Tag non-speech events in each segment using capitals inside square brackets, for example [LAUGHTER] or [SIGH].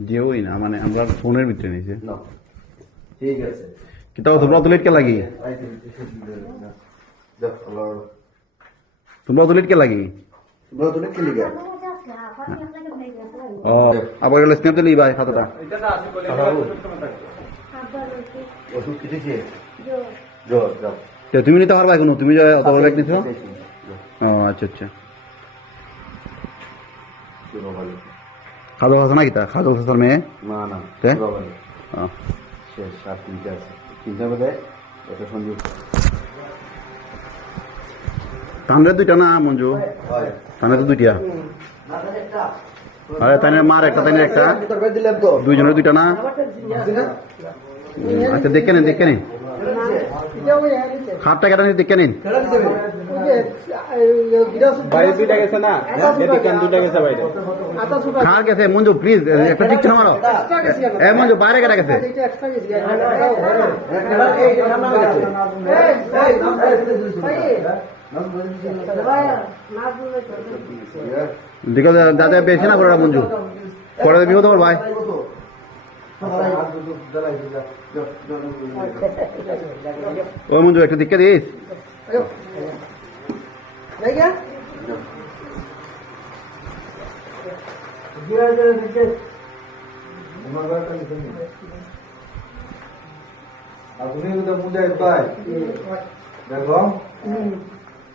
যেওই না মানে আমরা ফোনের ভিতরে নিয়েছে। না ঠিক আছে। কিতাব তোমরা তো লেট কে লাগি তোমরা তো লেট কে লাগি তোমরা তো কি লিখা ও আবার গেলে স্ন্যাপ দিলি ভাই ওষুধ তুমি নিতে পারবা এখন? তুমি যে অত বড় ব্যাগ নিছো ও আচ্ছা আচ্ছা। খাজল হাসান না কিতা খাজল হাসান মেয়ে? না না শেষ সাত তিনটে আছে। তিনটে মধ্যে এটা সঞ্জীব। তানরে দুইটা না মঞ্জু? হয়। তানে তো দুইটা। আরে তাইনের মার একটা তাইনের একটা। দুইজনের দুইটা না? আচ্ছা দেখে নিন দেখে নিন খাটটা কেটে নিন দেখে নিন বাইরে দুইটা গেছে না এদিকে দুইটা গেছে বাইরে খাট গেছে মঞ্জু প্লিজ একটা ঠিক ছিল মারো এ মঞ্জু বাইরে কেটে গেছে দেখো দাদা বেশি না করে মঞ্জু পরে বিপদ হবার ভাই ওই মঞ্জু একটু দেখে দিস আপনি তো মুজাহিদ ভাই দেখো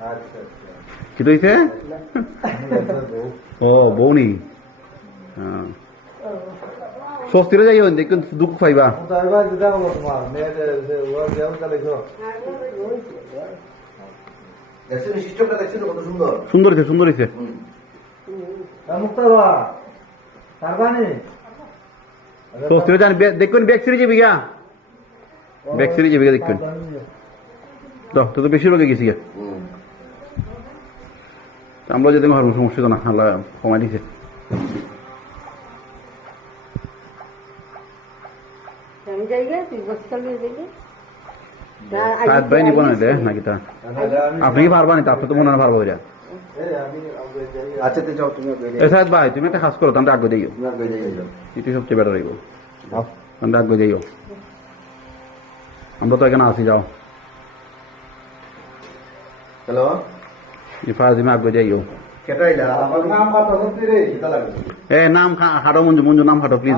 আচ্ছা কি আচ্ছা ও বৌনি হ্যাঁ স্বস্তিরে যাই দেখুন দুঃখ পাইবা দেখছেন? সিস্টেমটা দেখছেন? কত সুন্দর। সুন্দর হয়েছে সুন্দর হয়েছে। দেখুন ব্যাগ সিরিজে বিঘা। ব্যাগ সিরিজে বিঘা দেখুন। তো তো তো বেশিরভাগ গেছি গা। আমরা যদি হারুন সমস্যা তো না আল্লাহ কমাই দিছে। সাত ভাই নিব না দে নাকি তা আপনি পারবা না আপনি তো মনে হয় পারব এটা আচ্ছা যাও তুমি এ সাত ভাই তুমি একটা কাজ করো তাহলে আগে দিও যাই। এটি সবচেয়ে বেটার হইব। তাহলে আগে যাইও। আমরা তো এখানে আসি যাও। হ্যালো? এই ফাজিমে আগে যাইও। রে এ নাম খা- খাটো মঞ্জু মঞ্জু নাম খাটো প্লিজ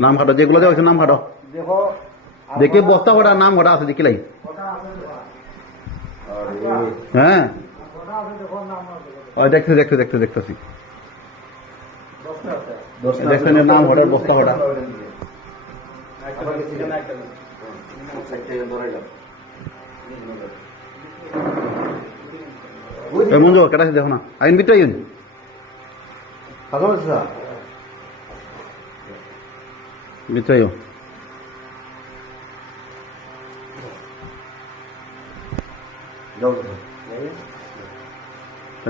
নাম খাটো যেগুলো হয়েছে নাম খাটো দেখো বস্তা কটা নাম কটা আছে দেখি লাই। হ্যাঁ। দেখতে দেখতে দেখতে দেখতেছি। দেখছেন নাম হঠাৎ বস্তা এ মঞ্জু কেটা দেখো না। আইন ভিতরে আইন।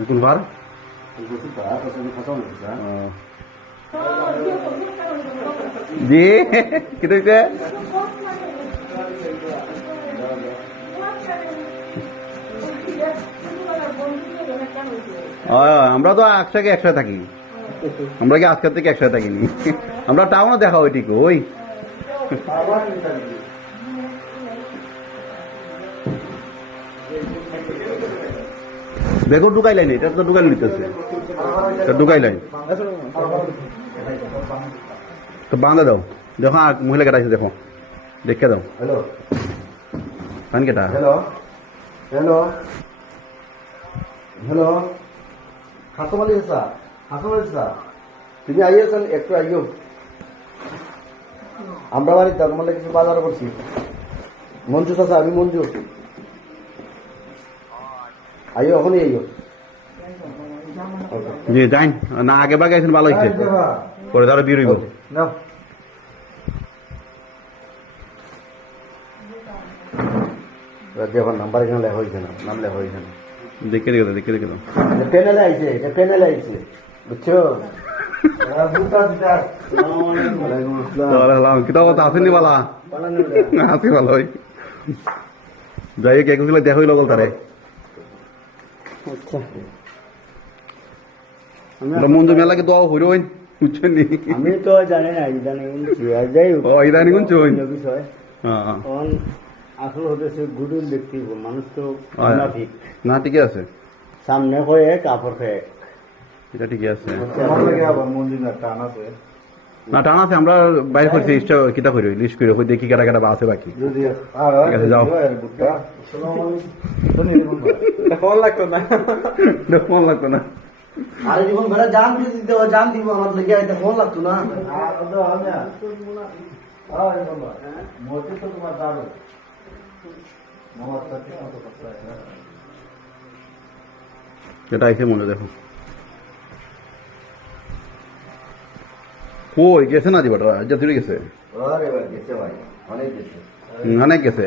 কোন ভার জি কি হইছে আহ, আমরা তো একসাথে একসাথে থাকি। আমরা কি আজকের থেকে একসাথে থাকিনি? [LAUGHS] আমরা টাউনে দেখা ওইটিকে ওই বেগর ঢুকাই লাইনি এটা তো ঢুকাই নিতেছে এটা ঢুকাই লাইন তো বাঁধা দাও দেখো আর মহিলা কেটা আছে দেখো। দেখে দাও। হ্যালো ফান কেটা হ্যালো হ্যালো হ্যালো হাসমালি হেসা হাসমালি হেসা তুমি আইয়েছেন একটু আইও আমরা বাড়ি তোমার কিছু বাজার করছি মঞ্জু চাচা আমি মঞ্জু। আইও এখনই আইও জি যাইন। না আগে বাগে আইসেন ভালো হয়েছে পরে ধরো বিয়ে রইব না দেখো নাম্বার এখানে লেখা হয়েছে না নাম লেখা হয়েছে না। দেখে দেখে দেখে দেখে দাও। প্যানেলে আইছে এটা প্যানেলে আইছে বুঝছ? তাহলে হলাম কিতা মঞ্জু মেলাকে দোয়া হইল বুঝছেন আমি তো জানি না ইদানিং যাই ও, ইদানিং। অন্য হ্যাঁ। আসল হতেছে গুডুর ব্যক্তি মানুষ তো। মুনাফিক না ঠিকই আছে সামনে হয়ে কাপড় হয়ে এটা ঠিকই আছে আমার লাগে আবার মন্দির না টান আছে না টান আছে আমরা বাইরে করছি লিস্টটা কিতা করি লিস্ট করে দেখি কাটা কাটা আছে বাকি ঠিক আছে, যাও। ফোন লাগতো না। ফোন লাগতো না। আরে জান দিয়ে দিতে জান দিব আমার লেগে আইতে ফোন লাগতো না। এটা আইসে মনে দেখো। কই গেছে না দিবাটা যা তুই গেছে। অনেক গেছে।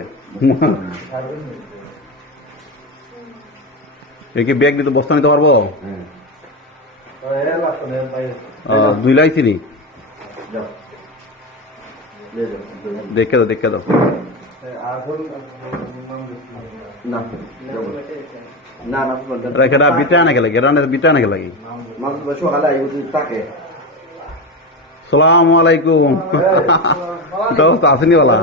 এ কি ব্যাগ নিতে বস্তা নিতে পারব? আহ, দুই লাইছি নি দেখে দাও দেখে দাও। না না না বিটা না লাগে রানের বিটা না লাগে। মাছ বসো হালা এই তাকে সালাম আলাইকুম। দোস্ত আসেনি বলা।